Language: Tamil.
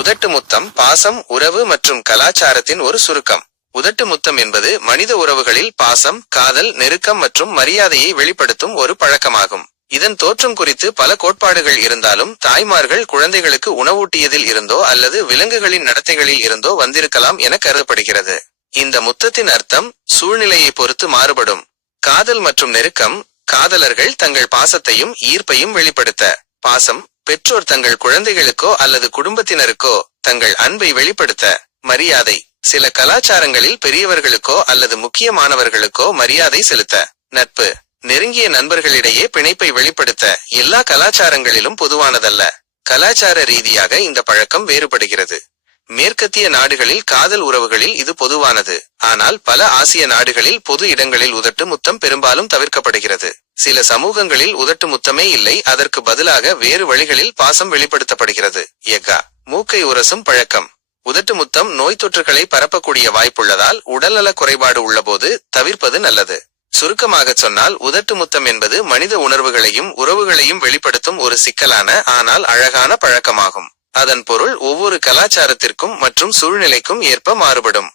உதட்டு முத்தம் பாசம், உறவு மற்றும் கலாச்சாரத்தின் ஒரு சுருக்கம். உதட்டு முத்தம் என்பது மனித உறவுகளில் பாசம், காதல், நெருக்கம் மற்றும் மரியாதையை வெளிப்படுத்தும் ஒரு பழக்கமாகும். இதன் தோற்றம் குறித்து பல கோட்பாடுகள் இருந்தாலும் தாய்மார்கள் குழந்தைகளுக்கு உணவூட்டியதில் இருந்தோ அல்லது விலங்குகளின் நடத்தைகளில் இருந்தோ வந்திருக்கலாம் என கருதப்படுகிறது. இந்த முத்தத்தின் அர்த்தம் சூழ்நிலையை பொறுத்து மாறுபடும். காதல் மற்றும் நெருக்கம். காதலர்கள் தங்கள் பாசத்தையும் ஈர்ப்பையும் வெளிப்படுத்த. பாசம், பெற்றோர் தங்கள் குழந்தைகளுக்கோ அல்லது குடும்பத்தினருக்கோ தங்கள் அன்பை வெளிப்படுத்த. மரியாதை, சில கலாச்சாரங்களில் பெரியவர்களுக்கோ அல்லது முக்கியமானவர்களுக்கோ மரியாதை செலுத்த. நட்பு, நெருங்கிய நண்பர்களிடையே பிணைப்பை வெளிப்படுத்த. எல்லா கலாச்சாரங்களிலும் பொதுவானதல்ல. கலாச்சார ரீதியாக இந்த பழக்கம் வேறுபடுகிறது. மேற்கத்திய நாடுகளில் காதல் உறவுகளில் இது பொதுவானது. ஆனால் பல ஆசிய நாடுகளில் பொது இடங்களில் உதட்டு முத்தம் பெரும்பாலும் தவிர்க்கப்படுகிறது. சில சமூகங்களில் உதட்டு முத்தமே இல்லை, அதற்கு பதிலாக வேறு வழிகளில் பாசம் வெளிப்படுத்தப்படுகிறது. மூக்கை உரசும் பழக்கம். உதட்டு முத்தம் நோய் தொற்றுகளை பரப்பக்கூடிய வாய்ப்புள்ளதால் உடல்நல குறைபாடு உள்ளபோது தவிர்ப்பது நல்லது. சுருக்கமாக சொன்னால், உதட்டு முத்தம் என்பது மனித உணர்வுகளையும் உறவுகளையும் வெளிப்படுத்தும் ஒரு சிக்கலான ஆனால் அழகான பழக்கமாகும். அதன் பொருள் ஒவ்வொரு கலாச்சாரத்திற்கும் மற்றும் சூழ்நிலைக்கும் ஏற்ப மாறுபடும்.